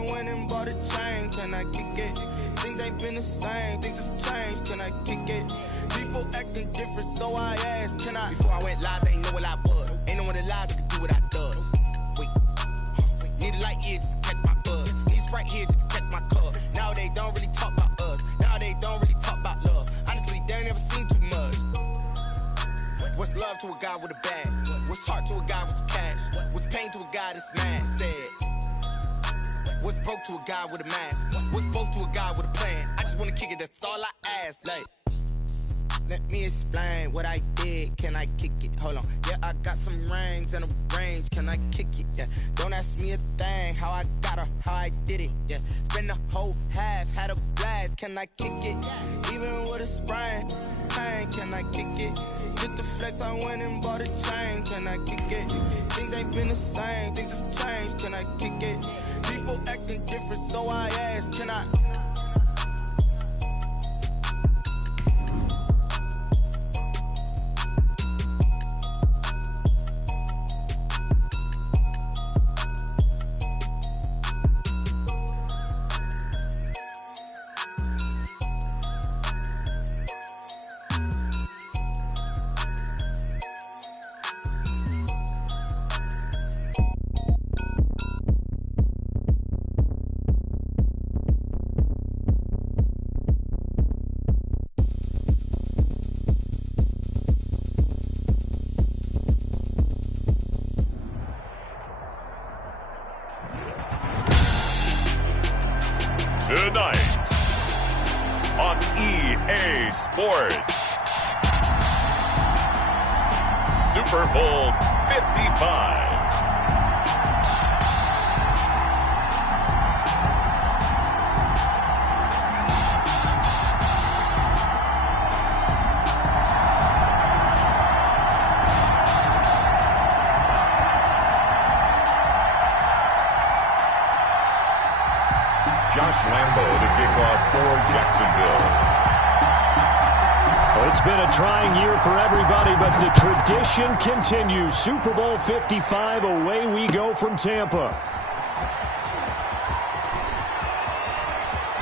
I went and bought a chain, can I kick it? Things ain't been the same, things have changed, can I kick it? People acting different, so I asked, can I? Before I went live, they ain't know what I was. Ain't no one alive that can do what I does. Wait, need a light year just to catch my buzz. Need Sprite here just to catch my cup. Now they don't really talk about us. Now they don't really talk about love. Honestly, they ain't never seen too much. What's love to a guy with a bag? What's heart to a guy with cash? What's pain to a guy that's mad? Said. What's broke to a guy with a mask? What's both to a guy with a plan? I just wanna kick it, that's all I ask. Like, let me explain what I did. Can I kick it? Hold on. Yeah, I got some rings and a range. Can I kick it? Yeah. Don't ask me a thing. How I got her, how I did it. Yeah. Spend the whole half, had a blast. Can I kick it? Even with a sprain. Pain, can I kick it? Just the flex, I went and bought a chain. Can I kick it? Things ain't been the same. Things have changed. Can I kick it? People acting different, so I asked, can I? Tonight on EA Sports, Super Bowl 55. Josh Lambo to kick off for Jacksonville. Well, it's been a trying year for everybody, but the tradition continues. Super Bowl 55, away we go from Tampa.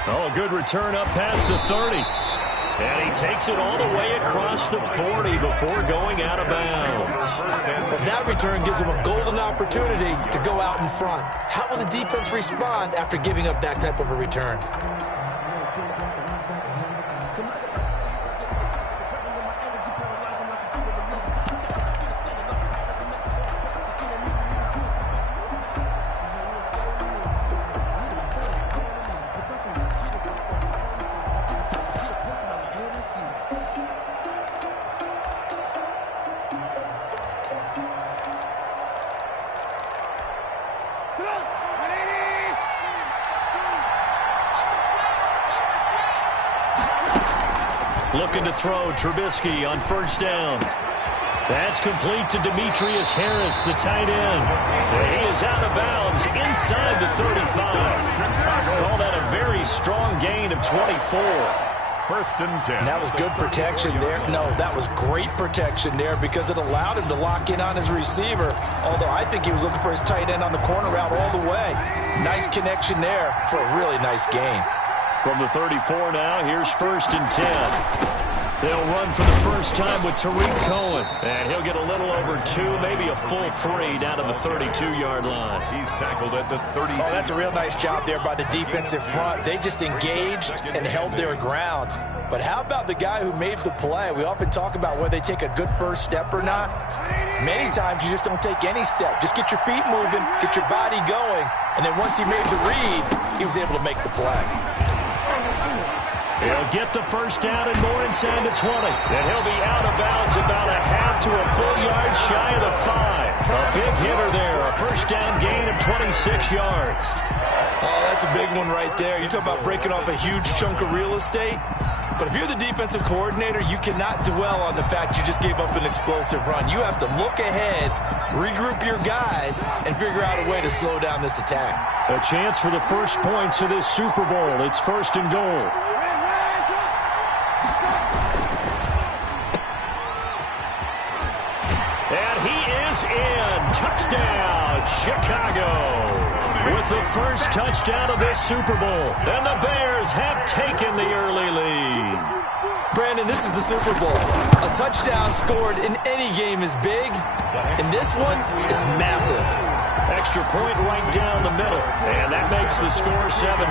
Oh, good return up past the 30. And he takes it all the way across the 40 before going out of bounds. Well, that return gives him a golden opportunity to go out in front. How will the defense respond after giving up that type of a return? Looking to throw Trubisky on first down. That's complete to Demetrius Harris, the tight end. He is out of bounds inside the 35. Call that a very strong gain of 24. First and 10. That was good protection there. No, that was great protection there because it allowed him to lock in on his receiver. Although I think he was looking for his tight end on the corner route all the way. Nice connection there for a really nice gain. From the 34 now, here's first and 10. They'll run for the first time with Tariq Cohen. And he'll get a little over 2, maybe a full 3 down to the 32-yard line. He's tackled at the 30. Oh, that's a real nice job there by the defensive front. They just engaged and held their ground. But how about the guy who made the play? We often talk about whether they take a good first step or not. Many times you just don't take any step. Just get your feet moving, get your body going. And then once he made the read, he was able to make the play. He'll get the first down and more inside the 20. And he'll be out of bounds about a half to a full yard shy of the 5. A big hitter there. A first down gain of 26 yards. Oh, that's a big one right there. You talk about breaking off a huge chunk of real estate. But if you're the defensive coordinator, you cannot dwell on the fact you just gave up an explosive run. You have to look ahead, regroup your guys, and figure out a way to slow down this attack. A chance for the first points of this Super Bowl. It's first and goal. And he is in. Touchdown, Chicago. with the first touchdown of this Super Bowl. And the Bears have taken the early lead. Brandon, this is the Super Bowl. A touchdown scored in any game is big. In this one, it's massive. Extra point right down the middle. And that makes the score 7-0.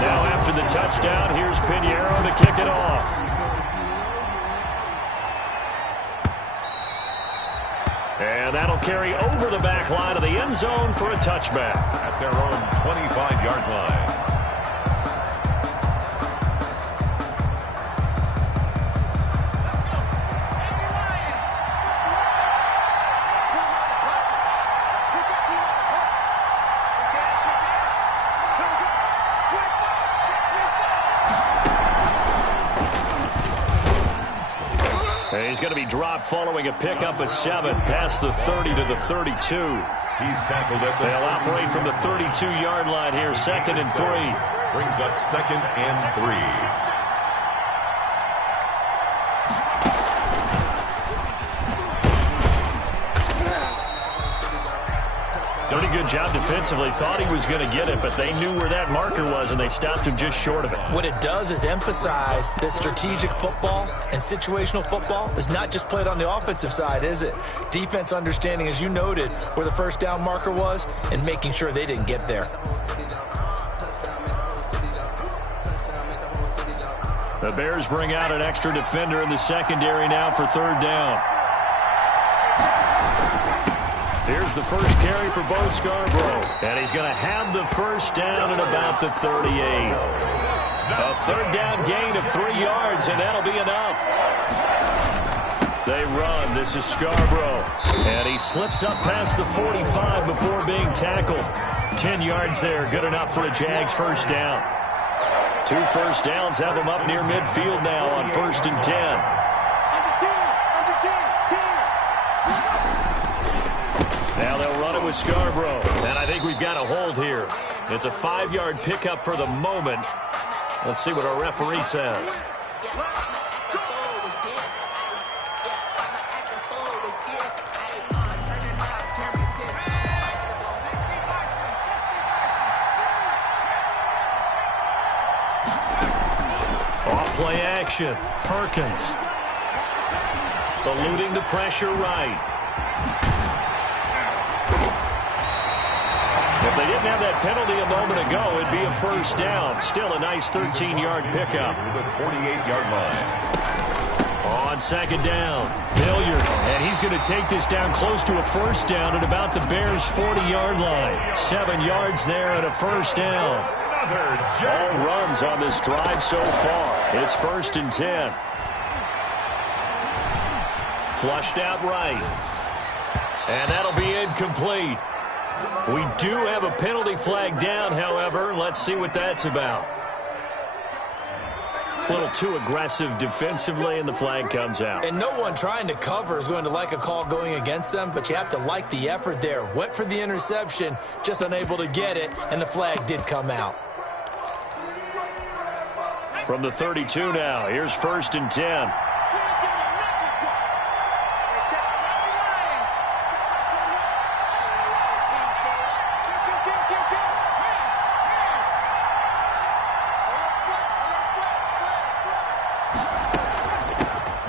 Now after the touchdown, here's Pinheiro to kick it off. And that'll carry over the back line of the end zone for a touchback. At their own 25-yard line. He's going to be dropped following a pickup of 7 past the 30 to the 32. He's tackled at the... They'll operate from the 32-yard line here, 2nd and 3. Brings up 2nd and 3. Doing a good job defensively. Thought he was going to get it, but they knew where that marker was, and they stopped him just short of it. What it does is emphasize that strategic football and situational football is not just played on the offensive side, is it? Defense understanding, as you noted, where the first down marker was and making sure they didn't get there. The Bears bring out an extra defender in the secondary now for 3rd down. Here's the first carry for Bo Scarborough. And he's going to have the first down at about the 38. A 3rd down gain of 3 yards, and that'll be enough. They run. This is Scarborough. And he slips up past the 45 before being tackled. 10 yards there. Good enough for a Jags first down. 2 first downs have them up near midfield now on 1st and 10. Now they'll run it with Scarborough. And I think we've got a hold here. It's a 5-yard pickup for the moment. Let's see what our referee says. Off-play action. Perkins. Eluding the pressure right. If they didn't have that penalty a moment ago, it'd be a first down. Still a nice 13-yard pickup. The 48-yard line. On 2nd down, Hilliard. And he's going to take this down close to a first down at about the Bears' 40-yard line. 7 yards there and a first down. All runs on this drive so far. It's 1st and 10. Flushed out right. And that'll be incomplete. We do have a penalty flag down, however. Let's see what that's about. A little too aggressive defensively, and the flag comes out. And no one trying to cover is going to like a call going against them, but you have to like the effort there. Went for the interception, just unable to get it, and the flag did come out. From the 32 now, here's 1st and 10.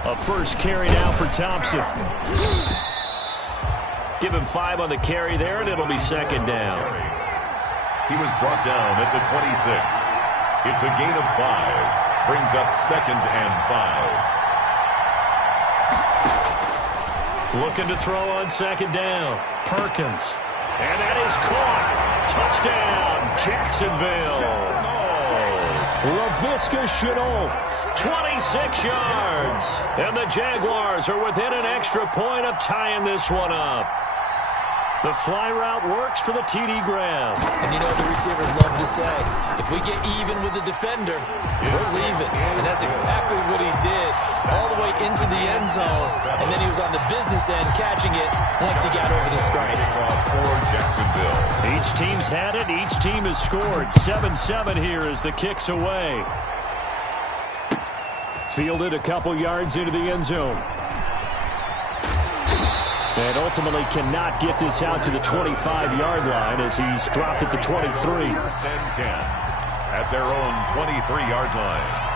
A first carry now for Thompson. Give him 5 on the carry there, and it'll be 2nd down. He was brought down at the 26. It's a gain of 5. Brings up 2nd and 5. Looking to throw on 2nd down. Perkins. And that is caught. Touchdown, Jacksonville. Laviska Shenault, 26 yards. And the Jaguars are within an extra point of tying this one up. The fly route works for the TD grab. And you know what the receivers love to say? If we get even with the defender, we're leaving. And that's exactly what he did all the way into the end zone. And then he was on the business end catching it once he got over the screen. For Jacksonville. Each team's had it. Each team has scored. 7-7 here as the kick's away. Fielded a couple yards into the end zone. And ultimately cannot get this out to the 25-yard line as he's dropped at the 23. First and 10 at their own 23-yard line.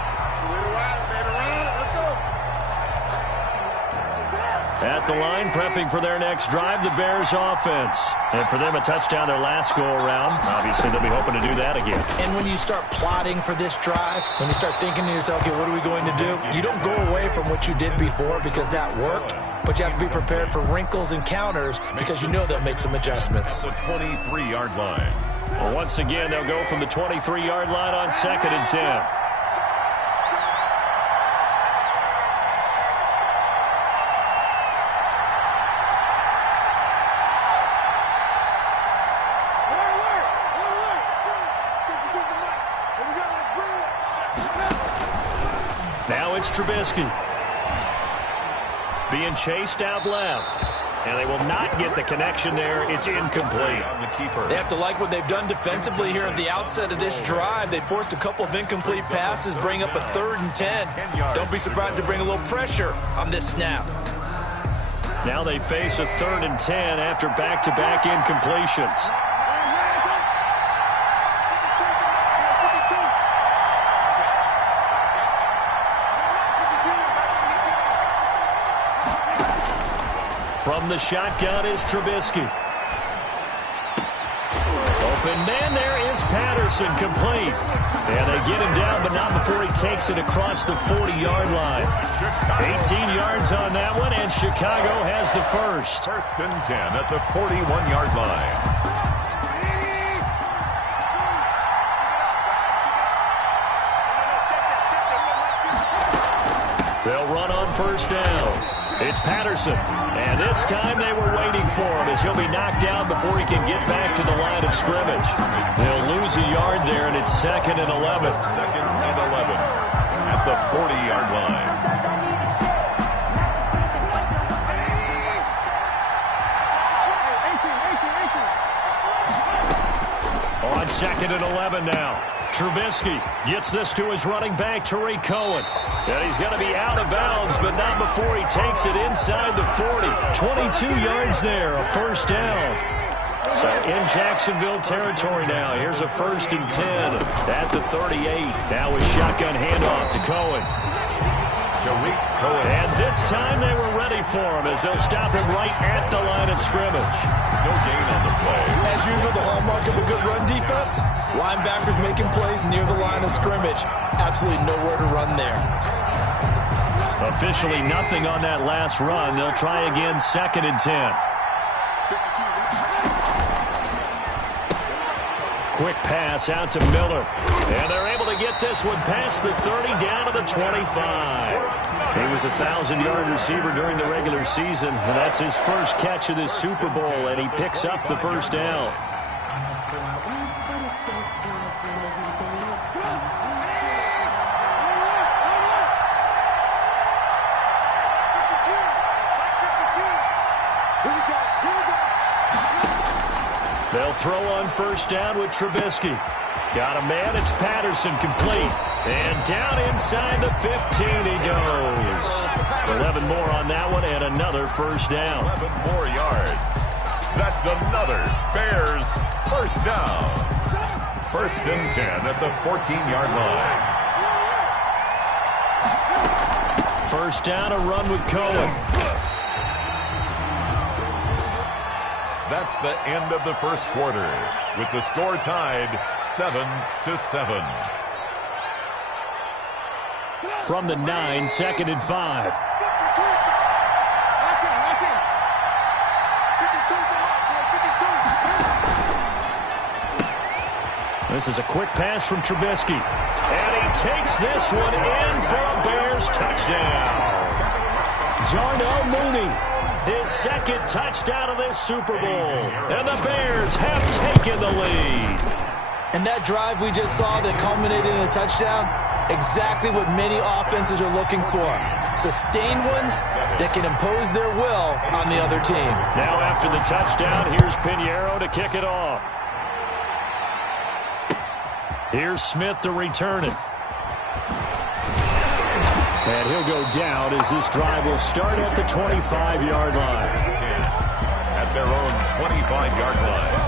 At the line, prepping for their next drive, the Bears offense. And for them, a touchdown their last go-around. Obviously, they'll be hoping to do that again. And when you start plotting for this drive, when you start thinking to yourself, okay, what are we going to do? You don't go away from what you did before because that worked, but you have to be prepared for wrinkles and counters because you know they'll make some adjustments. The 23-yard line. Well, once again, they'll go from the 23-yard line on 2nd and 10. Now it's Trubisky. Being chased out left. And they will not get the connection there. It's incomplete. They have to like what they've done defensively here at the outset of this drive. They forced a couple of incomplete passes, bring up a 3rd and 10. Don't be surprised to bring a little pressure on this snap. Now they face a 3rd and 10 after back-to-back incompletions. From the shotgun is Trubisky. Open man, there is Patterson, complete. And they get him down, but not before he takes it across the 40-yard line. 18 yards on that one, and Chicago has the first. 1st and 10 at the 41-yard line. They'll run on 1st down. It's Patterson, and this time they were waiting for him as he'll be knocked down before he can get back to the line of scrimmage. They'll lose a yard there, and it's 2nd and 11. 2nd and 11 at the 40-yard line. On 2nd and 11 now. Trubisky gets this to his running back, Tariq Cohen. And he's going to be out of bounds, but not before he takes it inside the 40. 22 yards there, a 1st down. So in Jacksonville territory now. Here's a 1st and 10 at the 38. Now with shotgun handoff to Cohen. Tariq Cohen. And this time they were ready for him as they'll stop him right at the line of scrimmage. No gain on the play. As usual, the hallmark of a good run defense, linebackers making plays near the line of scrimmage. Absolutely nowhere to run there. Officially nothing on that last run. They'll try again, 2nd and 10. Quick pass out to Miller. And they're able to get this one past the 30 down to the 25. He was a 1,000-yard receiver during the regular season, and that's his first catch of this Super Bowl, and he picks up the 1st down. They'll throw on 1st down with Trubisky. Got a man, it's Patterson, complete. And down inside the 15 he goes. 11 more on that one and another 1st down. 11 more yards. That's another Bears 1st down. 1st and 10 at the 14-yard line. 1st down, a run with Cohen. That's the end of the 1st quarter, with the score tied 7-7. From the 9, 2nd and 5. This is a quick pass from Trubisky. And he takes this one in for a Bears touchdown. Darnell Mooney, his 2nd touchdown of this Super Bowl. And the Bears have taken the lead. And that drive we just saw that culminated in a touchdown, exactly what many offenses are looking for. Sustained ones that can impose their will on the other team. Now after the touchdown, here's Pinheiro to kick it off. Here's Smith to return it. And he'll go down as this drive will start at the 25-yard line. 5-yard line.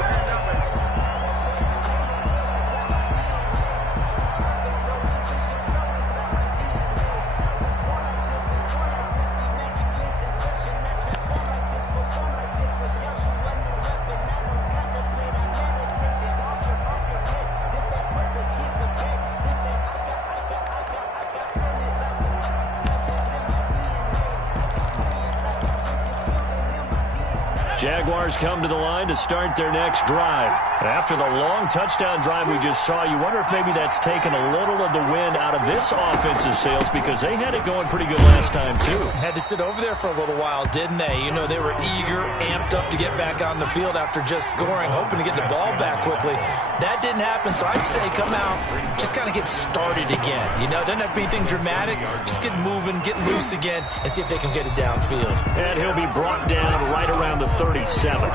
Jaguars come to the line to start their next drive. After the long touchdown drive we just saw, you wonder if maybe that's taken a little of the wind out of this offensive sails because they had it going pretty good last time, too. Had to sit over there for a little while, didn't they? You know, they were eager, amped up to get back on the field after just scoring, hoping to get the ball back quickly. That didn't happen, so I'd say come out, just kind of get started again. You know, doesn't have to be anything dramatic. Just get moving, get loose again, and see if they can get it downfield. And he'll be brought down right around the 37.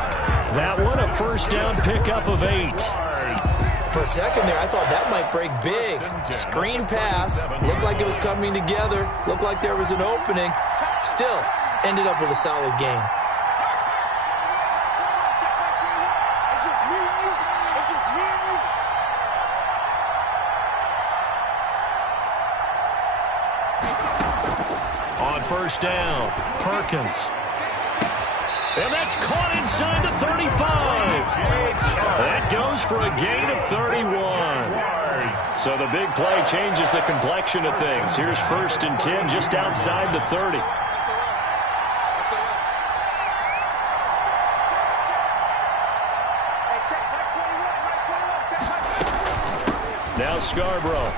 That one, a first down pickup of 8. For a second there, I thought that might break big. Screen pass, looked like it was coming together, looked like there was an opening. Still, ended up with a solid game. On first down, Perkins. And that's caught inside the 35. That goes for a gain of 31. So the big play changes the complexion of things. Here's 1st and 10 just outside the 30. Now Scarborough.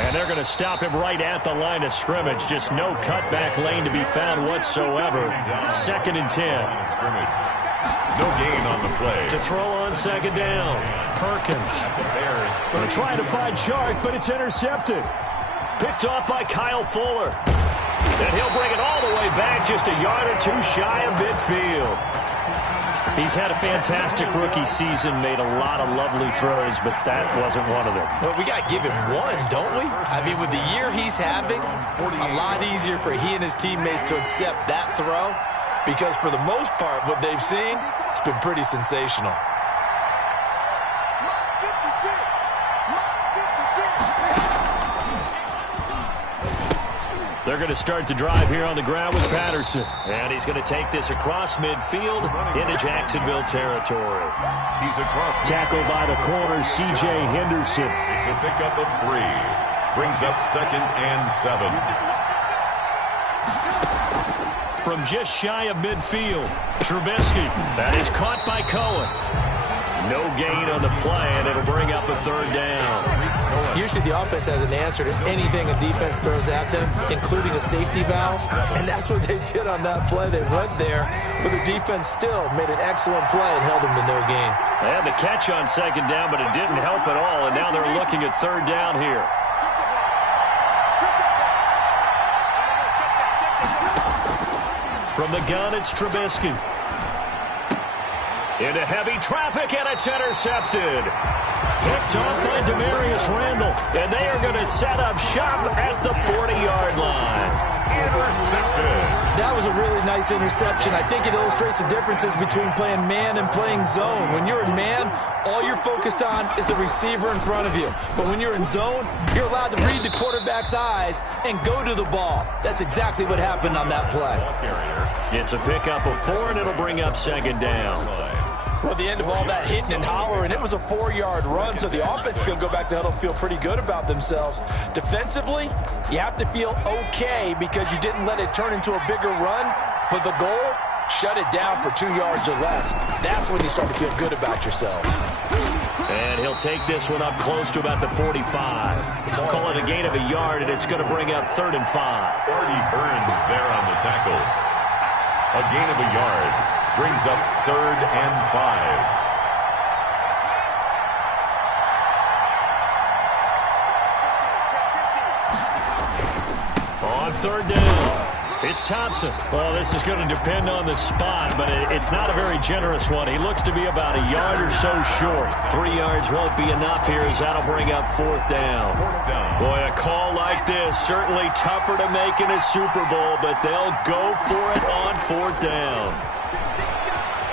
And they're going to stop him right at the line of scrimmage. Just no cutback lane to be found whatsoever. 2nd and 10. No gain on the play. To throw on 2nd down. Perkins. Going to try to find Chark, but it's intercepted. Picked off by Kyle Fuller. And he'll bring it all the way back just a yard or two shy of midfield. He's had a fantastic rookie season, made a lot of lovely throws, but that wasn't one of them. Well, we got to give him one, don't we? I mean, with the year he's having, a lot easier for he and his teammates to accept that throw because for the most part, what they've seen, it's been pretty sensational. They're going to start the drive here on the ground with Patterson. And he's going to take this across midfield into Jacksonville territory. He's across. Tackled by the corner, C.J. Henderson. It's a pickup of 3. Brings up 2nd and 7. From just shy of midfield, Trubisky. That is caught by Cohen. No gain on the play, and it'll bring up a 3rd down. Usually the offense has an answer to anything a defense throws at them, including a safety valve, and that's what they did on that play. They went there, but the defense still made an excellent play and held them to no gain. They had the catch on 2nd down, but it didn't help at all, and now they're looking at 3rd down here. From the gun, it's Trubisky. Into heavy traffic, and it's intercepted. Picked off by Demarius Randall, and they are going to set up shop at the 40-yard line. Intercepted. That was a really nice interception. I think it illustrates the differences between playing man and playing zone. When you're in man, all you're focused on is the receiver in front of you. But when you're in zone, you're allowed to read the quarterback's eyes and go to the ball. That's exactly what happened on that play. It's a pickup of 4, and it'll bring up 2nd down. Well, at the end of all that hitting and hollering, it was a 4-yard run, so the offense is going to go back to huddle and feel pretty good about themselves. Defensively, you have to feel okay because you didn't let it turn into a bigger run, but the goal, shut it down for 2 yards or less. That's when you start to feel good about yourselves. And he'll take this one up close to about the 45. Call it a gain of a yard, and it's going to bring up 3rd and 5. Artie Burns there on the tackle. A gain of a yard. Brings up 3rd and 5. On 3rd down, it's Thompson. Well, this is going to depend on the spot, but it's not a very generous one. He looks to be about a yard or so short. 3 yards won't be enough here as that'll bring up 4th down. Boy, a call like this, certainly tougher to make in a Super Bowl, but they'll go for it on 4th down.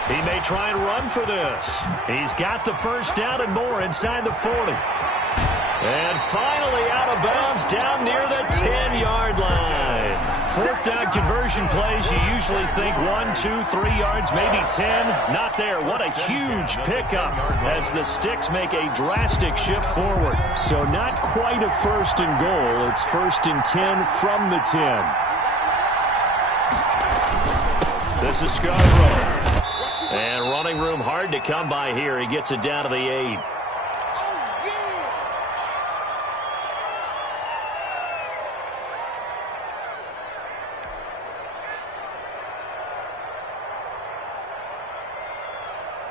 He may try and run for this. He's got the first down and more inside the 40. And finally out of bounds down near the 10-yard line. Fourth down conversion plays, you usually think 1, 2, 3 yards, maybe 10. Not there. What a huge pickup as the Sticks make a drastic shift forward. So not quite a first and goal. It's first and 10 from the 10. This is Scarborough. And running room hard to come by here. He gets it down to the 8.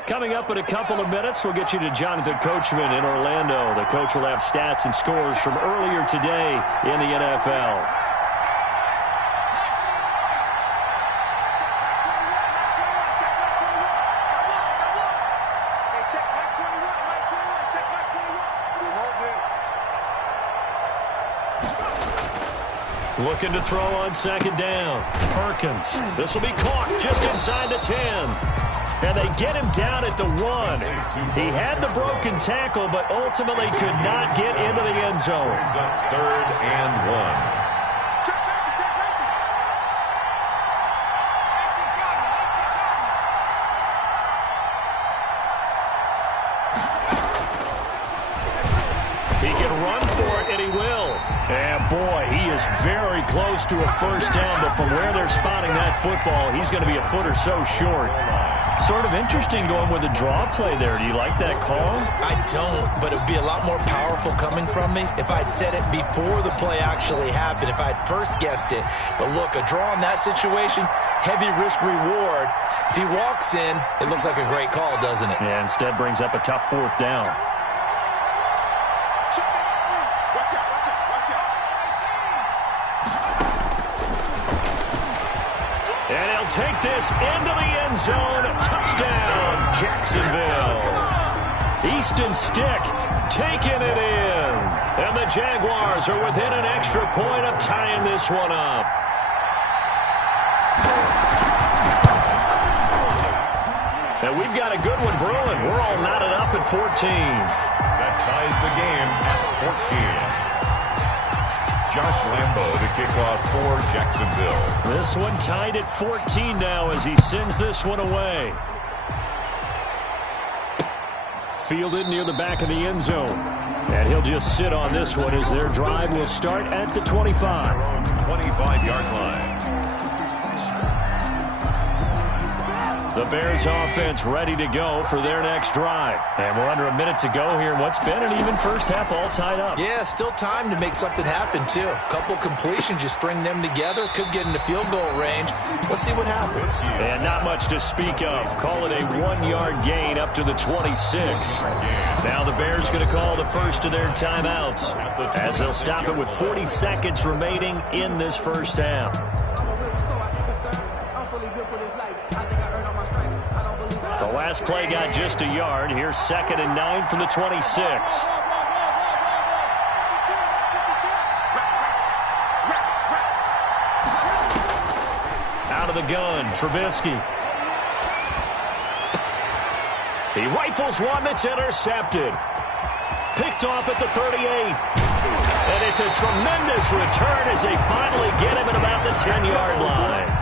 Coming up in a couple of minutes, we'll get you to Jonathan Coachman in Orlando. The coach will have stats and scores from earlier today in the NFL. Looking to throw on second down. Perkins. This will be caught just inside the 10. And they get him down at the 1. He had the broken tackle, but ultimately could not get into the end zone. Third and 1. He can run for it, and he will. And boy, he is very close to a first down, but from where they're spotting that football, he's going to be a foot or so short. Sort of interesting going with a draw play there. Do you like that call? I don't, but it would be a lot more powerful coming from me if I'd said it before the play actually happened, if I'd first guessed it. But look, a draw in that situation, heavy risk reward. If he walks in, it looks like a great call, doesn't it? Yeah, instead brings up a tough fourth down. Take this into the end zone. Touchdown, Jacksonville. Easton Stick taking it in. And the Jaguars are within an extra point of tying this one up. And we've got a good one brewing. We're all knotted up at 14. That ties the game at 14. Josh Lambo to kick off for Jacksonville. This one tied at 14 now as he sends this one away. Fielded near the back of the end zone. And he'll just sit on this one as their drive will start at the 25. 25-yard line. The Bears offense ready to go for their next drive. And we're under a minute to go here in what's been an even first half, all tied up. Yeah, still time to make something happen, too. A couple completions, you string them together, could get into field goal range. Let's see what happens. And not much to speak of. Call it a 1-yard gain up to the 26. Now the Bears going to call the first of their timeouts as they'll stop it with 40 seconds remaining in this first half. The last play got just a yard. Here's 2nd and 9 from the 26. Out of the gun, Trubisky. He rifles one that's intercepted. Picked off at the 38. And it's a tremendous return as they finally get him at about the 10-yard line.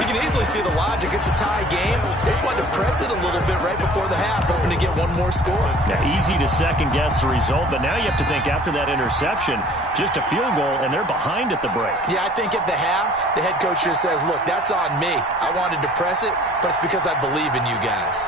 You can easily see the logic. It's a tie game. They just wanted to press it a little bit right before the half, hoping to get one more score. Now, easy to second-guess the result, but now you have to think after that interception, just a field goal, and they're behind at the break. Yeah, I think at the half, the head coach just says, look, that's on me. I wanted to press it, but it's because I believe in you guys.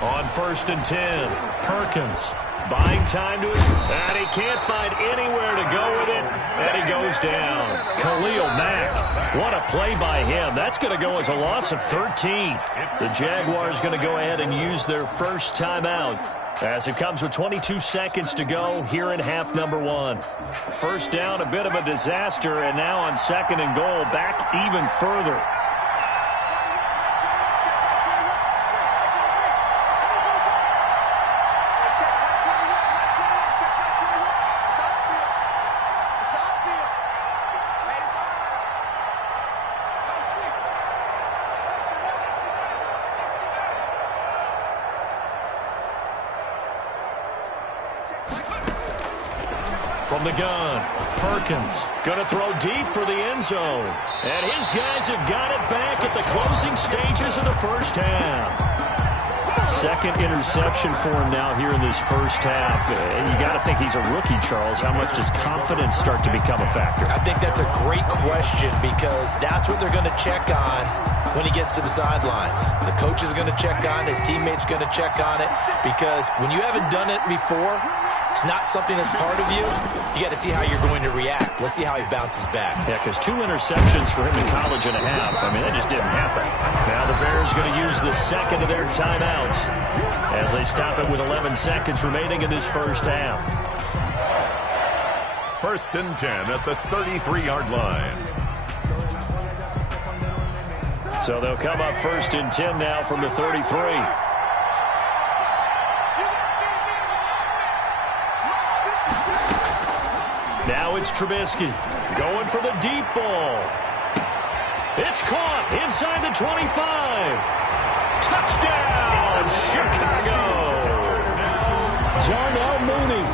On 1st and 10, Perkins buying time to his, and he can't find anywhere to go with it, and he goes down. Khalil Mack, what a play by him. That's going to go as a loss of 13. The Jaguars going to go ahead and use their first timeout as it comes with 22 seconds to go here in half number 1. First down, a bit of a disaster, and now on 2nd and goal, back even further. From the gun, Perkins going to throw deep for the end zone. And his guys have got it back at the closing stages of the first half. Second interception for him now here in this first half. And you got to think he's a rookie, Charles. How much does confidence start to become a factor? I think that's a great question because that's what they're going to check on when he gets to the sidelines. The coach is going to check on, his teammates going to check on it, because when you haven't done it before, it's not something that's part of you. You got to see how you're going to react. Let's see how he bounces back. Yeah, because 2 interceptions for him in college and a half. I mean, that just didn't happen. Now the Bears going to use the second of their timeouts as they stop it with 11 seconds remaining in this first half. 1st and 10 at the 33-yard line. So they'll come up 1st and 10 now from the 33. Now it's Trubisky going for the deep ball. It's caught inside the 25. Touchdown, Chicago. Darnell Mooney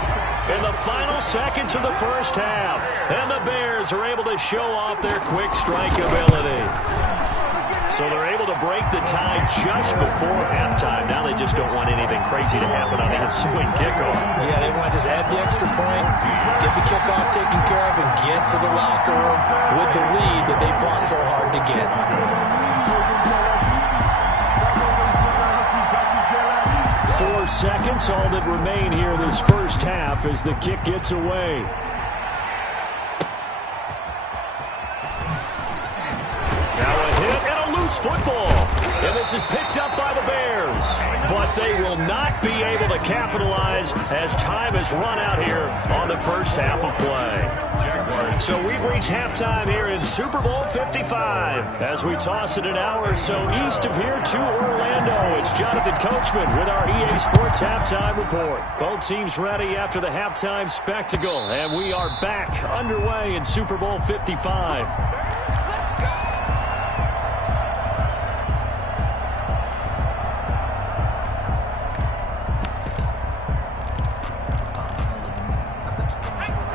in the final seconds of the first half. And the Bears are able to show off their quick strike ability. So they're able to break the tie just before halftime. Now they just don't want anything crazy to happen on the ensuing kickoff. Yeah, they want to just add the extra point, get the kickoff taken care of, and get to the locker room with the lead that they fought so hard to get. 4 seconds, all that remain here this first half as the kick gets away. Football, and this is picked up by the Bears, but they will not be able to capitalize as time has run out here on the first half of play. So we've reached halftime here in Super Bowl 55 as we toss it an hour or so east of here to Orlando. It's Jonathan Coachman with our EA Sports Halftime Report. Both teams ready after the halftime spectacle, and we are back underway in Super Bowl 55.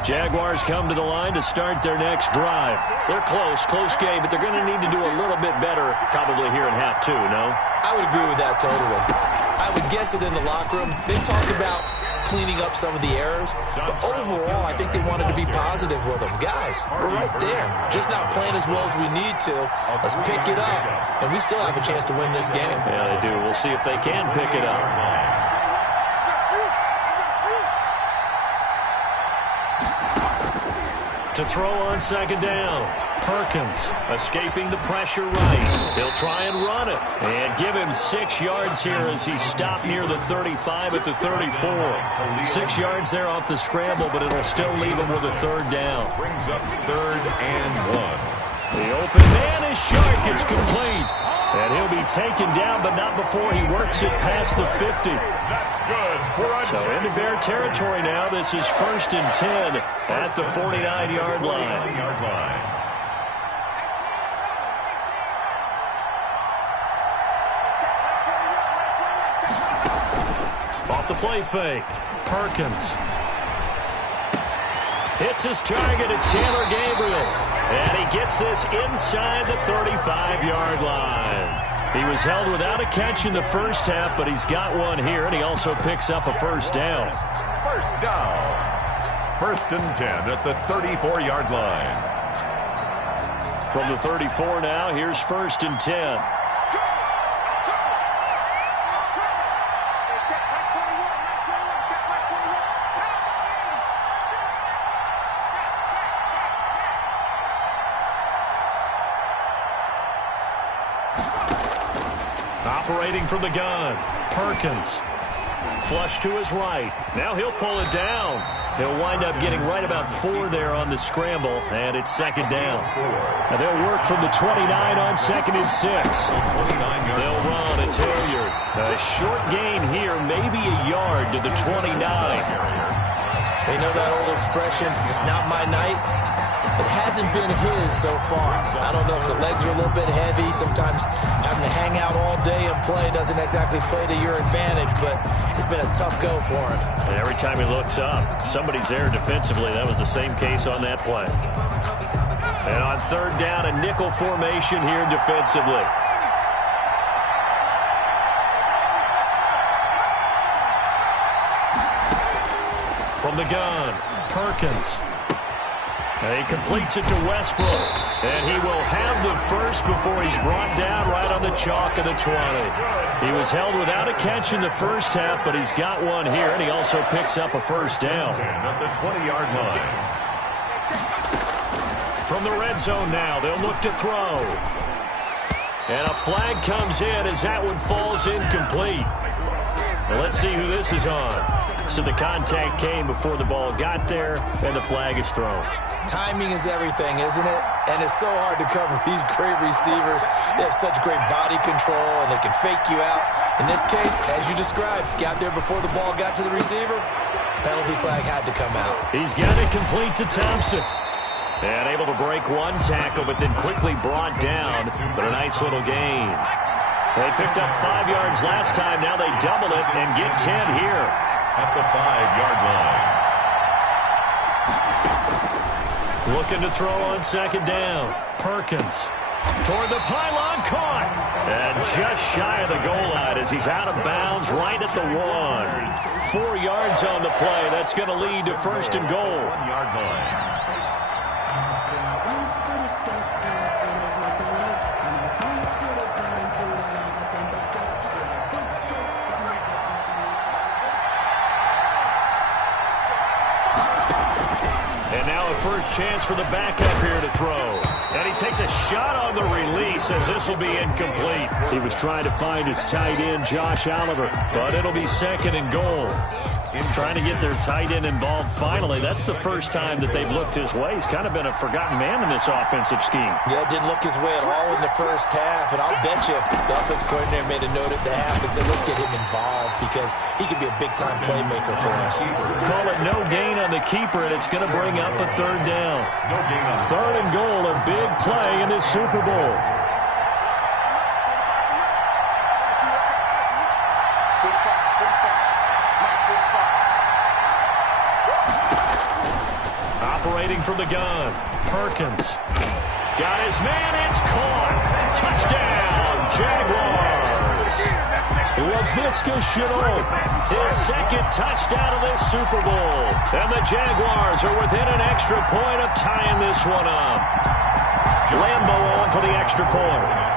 Jaguars come to the line to start their next drive. They're close game, but they're going to need to do a little bit better probably here in half two, no? I would agree with that totally. I would guess it in the locker room. They talked about cleaning up some of the errors, but overall, I think they wanted to be positive with them. Guys, we're right there. Just not playing as well as we need to. Let's pick it up, and we still have a chance to win this game. Yeah, they do. We'll see if they can pick it up. To throw on second down. Perkins escaping the pressure right. He'll try and run it and give him 6 yards here as he stopped near the 35 at the 34. 6 yards there off the scramble, but it'll still leave him with a third down. Brings up 3rd and 1. The open man is Shark. It's complete. And he'll be taken down, but not before he works it past the 50. That's good. So into Bear territory now. This is 1st and 10 at the 49-yard line. Off the play fake. Perkins hits his target. It's Taylor Gabriel. And he gets this inside the 35-yard line. He was held without a catch in the first half, but he's got one here, and he also picks up a first down. First down. 1st and 10 at the 34-yard line. From the 34 now, here's 1st and 10. Operating from the gun, Perkins. Flush to his right. Now he'll pull it down. He'll wind up getting right about 4 there on the scramble, and it's second down. Now they'll work from the 29 on 2nd and 6. They'll run. It's Hilliard. A short gain here, maybe a yard to the 29. They know that old expression, it's not my night. It hasn't been his so far. I don't know if the legs are a little bit heavy. Sometimes having to hang out all day and play doesn't exactly play to your advantage, but it's been a tough go for him. And every time he looks up, somebody's there defensively. That was the same case on that play. And on third down, a nickel formation here defensively. From the gun, Perkins. And he completes it to Westbrook. And he will have the first before he's brought down right on the chalk of the 20. He was held without a catch in the first half, but he's got one here, and he also picks up a first down. At the 20-yard line. From the red zone now, they'll look to throw. And a flag comes in as that one falls incomplete. Well, let's see who this is on. So the contact came before the ball got there, and the flag is thrown. Timing is everything, isn't it? And it's so hard to cover these great receivers. They have such great body control, and they can fake you out. In this case, as you described, got there before the ball got to the receiver. Penalty flag had to come out. He's got it complete to Thompson. And able to break one tackle, but then quickly brought down. But a nice little gain. They picked up 5 yards last time. Now they double it and get 10 here. At the 5-yard line. Looking to throw on second down. Perkins. Toward the pylon, caught. And just shy of the goal line as he's out of bounds right at the 1. 4 yards on the play. That's going to lead to first and goal. 1-yard line. First chance for the backup here to throw. And he takes a shot on the release as this will be incomplete. He was trying to find his tight end, Josh Oliver, but it'll be second and goal. Trying to get their tight end involved finally. That's the first time that they've looked his way. He's kind of been a forgotten man in this offensive scheme. Yeah, it didn't look his way at all in the first half, and I'll bet you the offense coordinator made a note at the half and said, let's get him involved because he could be a big-time playmaker for us. Call it no gain on the keeper, and it's going to bring up a third down. Third and goal, a big play in this Super Bowl. Operating from the gun, Perkins. Got his man, it's caught. Touchdown, Jaguars. LaVisca Chenault, his second touchdown of this Super Bowl. And the Jaguars are within an extra point of tying this one up. Lambo on for the extra point.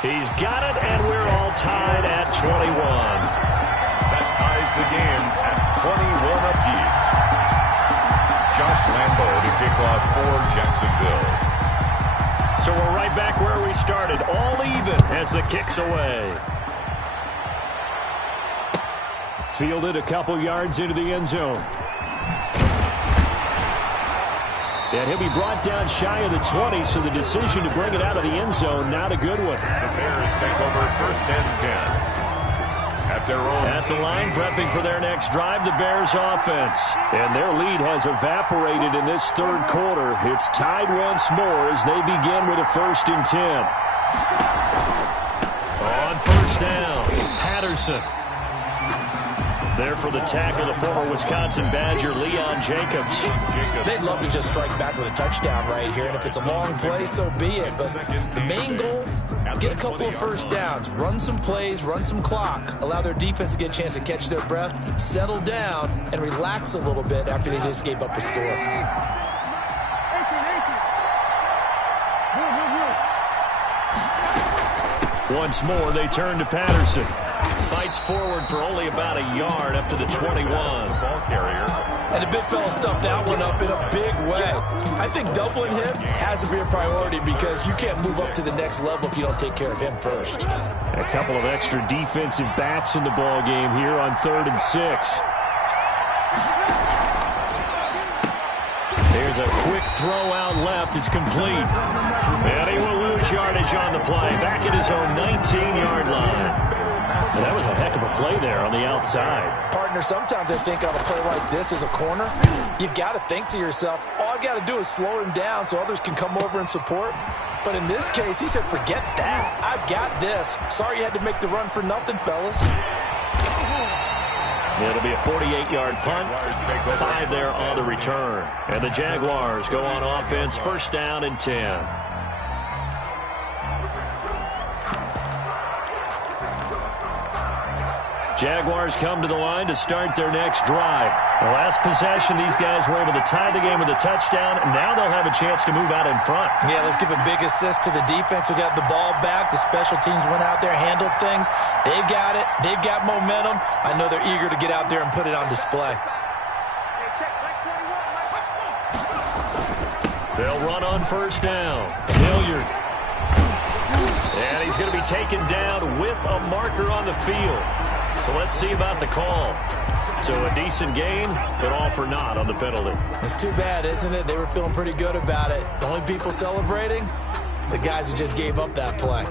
He's got it, and we're all tied at 21. That ties the game at 21 apiece. Josh Lambo to kick off for Jacksonville. So we're right back where we started, all even as the kick's away. Fielded a couple yards into the end zone. And he'll be brought down shy of the 20, so the decision to bring it out of the end zone, not a good one. The Bears take over first and 10. At their own. At the line, prepping for their next drive, the Bears offense. And their lead has evaporated in this third quarter. It's tied once more as they begin with a first and 10. On first down, Patterson. There for the tackle, the former Wisconsin Badger, Leon Jacobs. They'd love to just strike back with a touchdown right here, and if it's a long play, so be it. But the main goal, get a couple of first downs, run some plays, run some clock, allow their defense to get a chance to catch their breath, settle down, and relax a little bit after they just gave up a score. Once more, they turn to Patterson. Fights forward for only about a yard up to the 21. Ball carrier. And the big fella stuffed that one up in a big way. I think doubling him has to be a priority because you can't move up to the next level if you don't take care of him first. A couple of extra defensive backs in the ball game here on 3rd and 6. There's a quick throw out left. It's complete. And he will lose yardage on the play. Back at his own 19-yard line. And that was a heck of a play there on the outside. Partner, sometimes I think on a play like this as a corner, you've got to think to yourself, all I've got to do is slow him down so others can come over and support. But in this case, he said, forget that. I've got this. Sorry you had to make the run for nothing, fellas. It'll be a 48-yard punt, 5 there on the return. And the Jaguars go on offense, first down and 10. Jaguars come to the line to start their next drive. The last possession, these guys were able to tie the game with a touchdown, and now they'll have a chance to move out in front. Yeah, let's give a big assist to the defense who got the ball back. The special teams went out there, handled things. They've got it. They've got momentum. I know they're eager to get out there and put it on display. They'll run on first down. Hilliard. And he's going to be taken down with a marker on the field. So let's see about the call. So a decent gain, but all for naught on the penalty. It's too bad, isn't it? They were feeling pretty good about it. The only people celebrating, the guys who just gave up that play.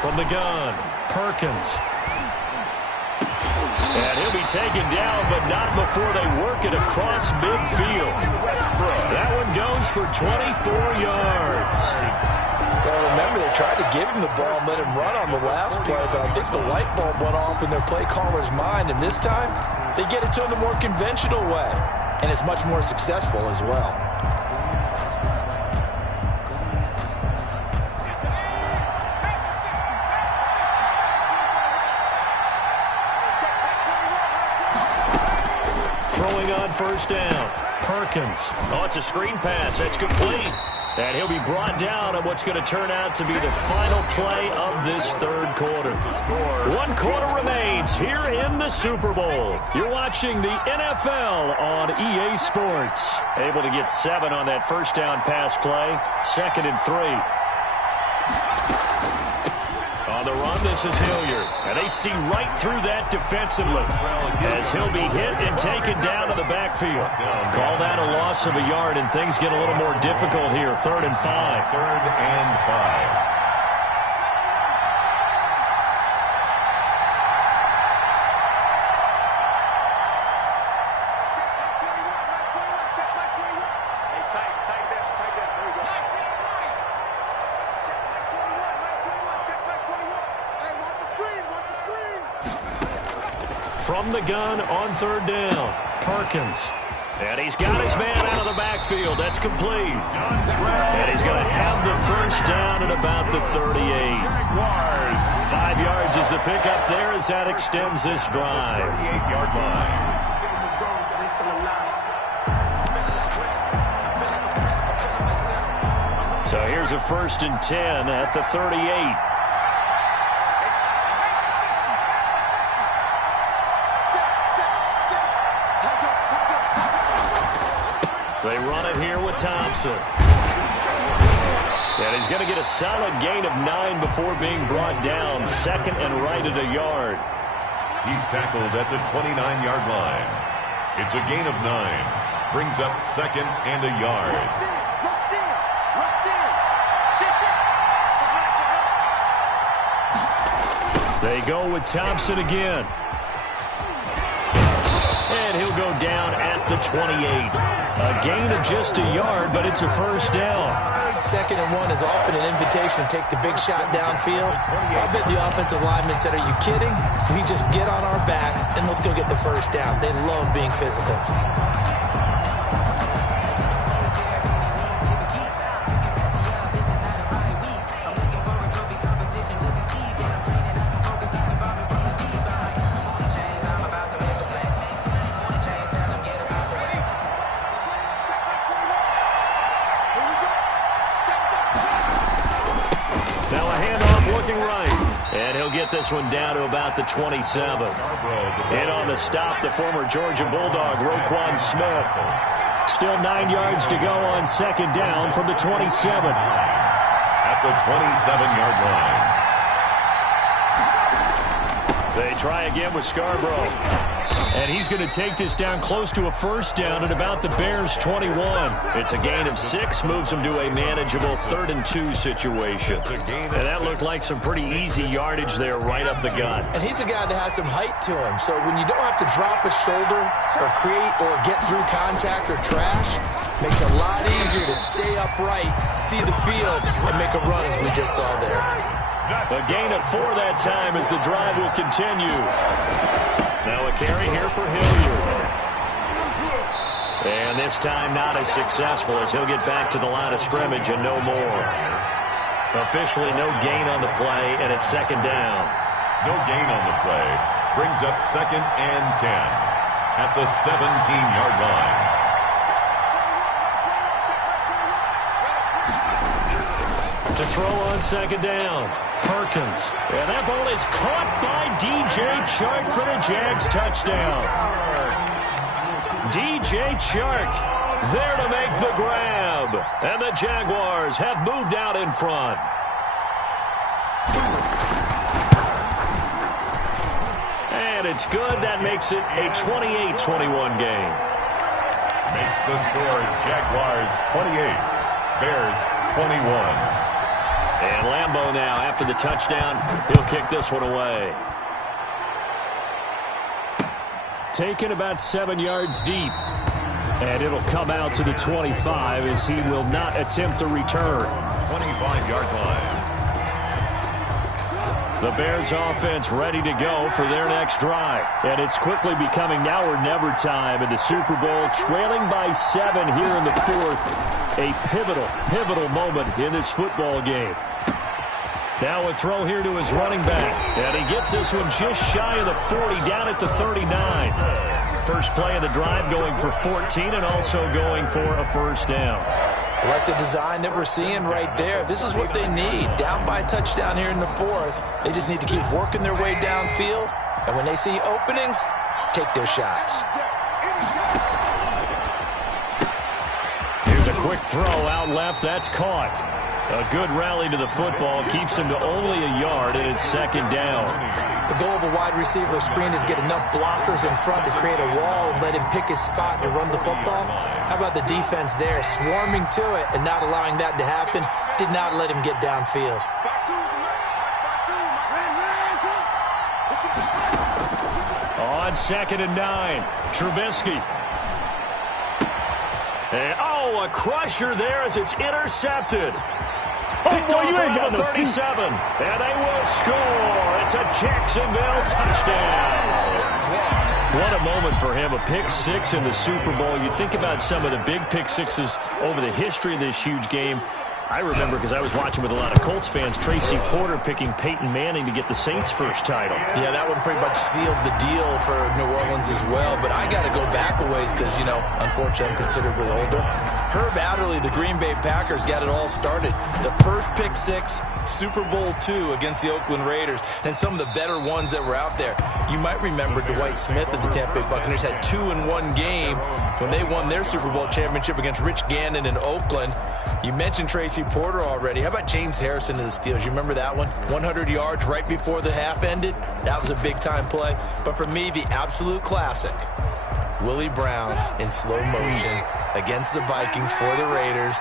From the gun, Perkins. And he'll be taken down, but not before they work it across midfield. That one goes for 24 yards. Well, remember, they tried to give him the ball and let him run on the last play, but I think the light bulb went off in their play caller's mind, and this time they get it to him the more conventional way, and it's much more successful as well. Throwing on first down, Perkins. Oh, it's a screen pass. That's complete. And he'll be brought down on what's going to turn out to be the final play of this third quarter. 1 quarter remains here in the Super Bowl. You're watching the NFL on EA Sports. Able to get 7 on that first down pass play. 2nd and 3. On the run, this is Hilliard. And they see right through that defensively as he'll be hit and taken down to the backfield. Call that a loss of a yard, and things get a little more difficult here. 3rd and 5. 3rd and 5. From the gun on 3rd down, Perkins. And he's got his man out of the backfield. That's complete. And he's going to have the first down at about the 38. 5 yards is the pickup there as that extends this drive. 38-yard line. So here's a 1st and 10 at the 38. They run it here with Thompson. And he's going to get a solid gain of 9 before being brought down. 2nd and right at a yard. He's tackled at the 29-yard line. It's a gain of 9. Brings up 2nd and a yard. They go with Thompson again. And he'll go down at the 28. A gain of just a yard, but it's a first down. 2nd and 1 is often an invitation to take the big shot downfield. I bet the offensive lineman said, are you kidding? We just get on our backs and let's go get the first down. They love being physical. Get this one down to about the 27. In on the stop, the former Georgia Bulldog, Roquan Smith. Still 9 yards to go on second down from the 27. At the 27-yard line. They try again with Scarborough. And he's going to take this down close to a first down at about the Bears' 21. It's a gain of 6, moves them to a manageable 3rd and 2 situation. And that looked like some pretty easy yardage there right up the gut. And he's a guy that has some height to him. So when you don't have to drop a shoulder or create or get through contact or trash, makes it a lot easier to stay upright, see the field, and make a run as we just saw there. A gain of 4 that time as the drive will continue. Now a carry here for Hilliard. And this time not as successful as he'll get back to the line of scrimmage and no more. Officially no gain on the play, and it's second down. No gain on the play. Brings up 2nd and 10 at the 17-yard line. To throw on second down, Perkins. And that ball is caught by DJ Chark for the Jags touchdown. DJ Chark there to make the grab. And the Jaguars have moved out in front. And it's good. That makes it a 28-21 game. Makes the score Jaguars 28, Bears 21. And Lambeau now, after the touchdown, he'll kick this one away. Taken about 7 yards deep. And it'll come out to the 25 as he will not attempt a return. 25-yard line. The Bears offense ready to go for their next drive. And it's quickly becoming now or never time in the Super Bowl, trailing by 7 here in the 4th. A pivotal moment in this football game. Now a throw here to his running back. And he gets this one just shy of the 40, down at the 39. First play of the drive going for 14 and also going for a first down. I like the design that we're seeing right there. This is what they need. Down by a touchdown here in the 4th. They just need to keep working their way downfield. And when they see openings, take their shots. Here's a quick throw out left. That's caught. A good rally to the football keeps him to only a yard, and it's second down. The goal of a wide receiver screen is get enough blockers in front to create a wall and let him pick his spot to run the football. How about the defense there, swarming to it and not allowing that to happen? Did not let him get downfield. On 2nd and 9, Trubisky. And, a crusher there as it's intercepted. Picked off around the 37, and they will score. It's a Jacksonville touchdown. What a moment for him, a pick 6 in the Super Bowl. You think about some of the big pick 6s over the history of this huge game. I remember, because I was watching with a lot of Colts fans, Tracy Porter picking Peyton Manning to get the Saints' first title. Yeah, that one pretty much sealed the deal for New Orleans as well. But I got to go back a ways because, unfortunately, I'm considerably older. Herb Adderley, the Green Bay Packers, got it all started. The first pick 6, Super Bowl II against the Oakland Raiders, and some of the better ones that were out there. You might remember Dwight Smith of the Tampa Bay Buccaneers had 2 in one game when they won their Super Bowl championship against Rich Gannon in Oakland. You mentioned Tracy Porter already. How about James Harrison of the Steelers? You remember that one? 100 yards right before the half ended. That was a big-time play. But for me, the absolute classic, Willie Brown in slow motion against the Vikings for the Raiders.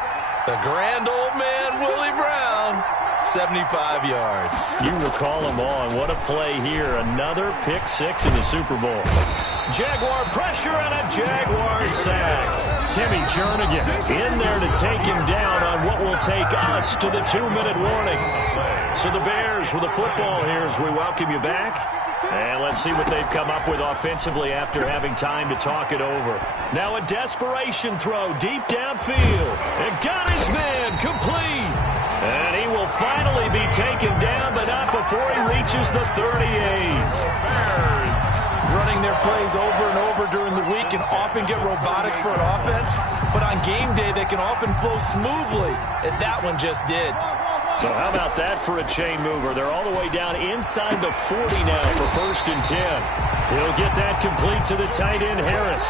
The grand old man, Willie Brown, 75 yards. You recall them all, and what a play here. Another pick 6 in the Super Bowl. Jaguar pressure and a Jaguar sack. Timmy Jernigan in there to take him down on what will take us to the 2-minute warning. So the Bears with the football here as we welcome you back. And let's see what they've come up with offensively after having time to talk it over. Now a desperation throw deep downfield. And got his man complete. And he will finally be taken down, but not before he reaches the 38. Running their plays over and over during the week can often get robotic for an offense, but on game day they can often flow smoothly, as that one just did. So how about that for a chain mover? They're all the way down inside the 40 now for 1st and 10. He'll get that complete to the tight end, Harris.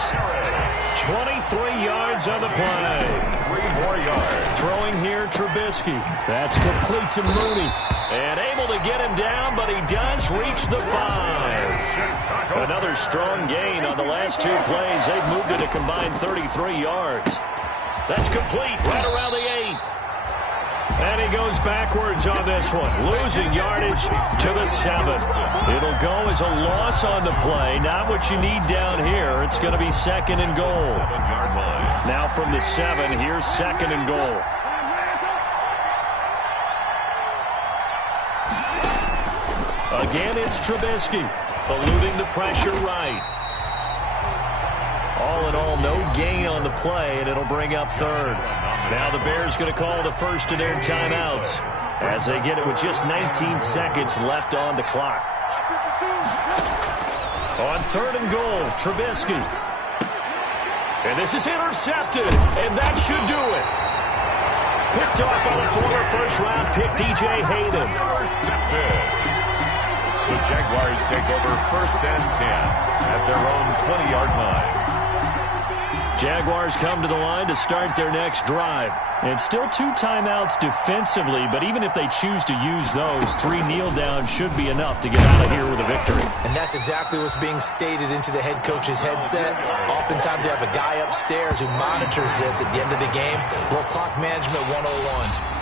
23 yards on the play. 3 more yards. Throwing here, Trubisky. That's complete to Mooney. And able to get him down, but he does reach the 5. Another strong gain on the last 2 plays. They've moved it a combined 33 yards. That's complete right around the 8. And he goes backwards on this one, losing yardage to the 7. It'll go as a loss on the play. Not what you need down here. It's going to be 2nd and goal. 7-yard line. Now from the 7, here's 2nd and goal. Again, it's Trubisky, eluding the pressure right. All in all, no gain on the play, and it'll bring up 3rd. Now the Bears going to call the first of their timeouts as they get it with just 19 seconds left on the clock. On 3rd and goal, Trubisky. And this is intercepted, and that should do it. Picked off by the former first-round pick, DJ Hayden. The Jaguars take over 1st and 10 at their own 20-yard line. Jaguars come to the line to start their next drive. And still 2 timeouts defensively, but even if they choose to use those, 3 kneel downs should be enough to get out of here with a victory. And that's exactly what's being stated into the head coach's headset. Oftentimes they have a guy upstairs who monitors this at the end of the game. Little clock management 101.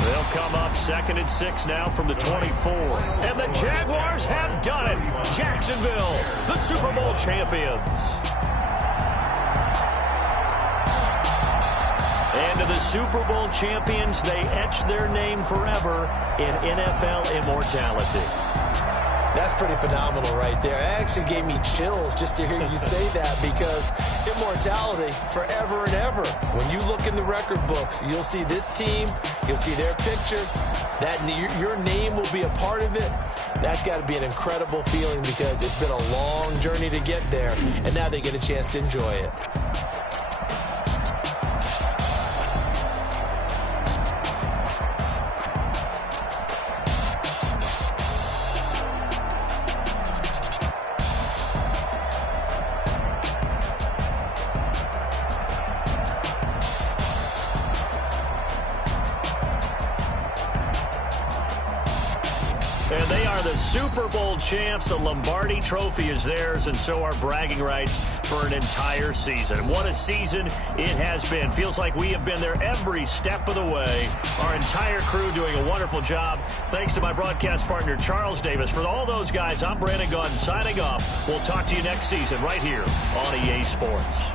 They'll come up 2nd and 6 now from the 24. And the Jaguars have done it. Jacksonville, the Super Bowl champions. And to the Super Bowl champions, they etch their name forever in NFL immortality. That's pretty phenomenal right there. It actually gave me chills just to hear you say that, because immortality forever and ever. When you look in the record books, you'll see this team, you'll see their picture, that your name will be a part of it. That's got to be an incredible feeling, because it's been a long journey to get there, and now they get a chance to enjoy it. And they are the Super Bowl champs. The Lombardi Trophy is theirs, and so are bragging rights for an entire season. What a season it has been. Feels like we have been there every step of the way. Our entire crew doing a wonderful job. Thanks to my broadcast partner, Charles Davis. For all those guys, I'm Brandon Gaudin signing off. We'll talk to you next season right here on EA Sports.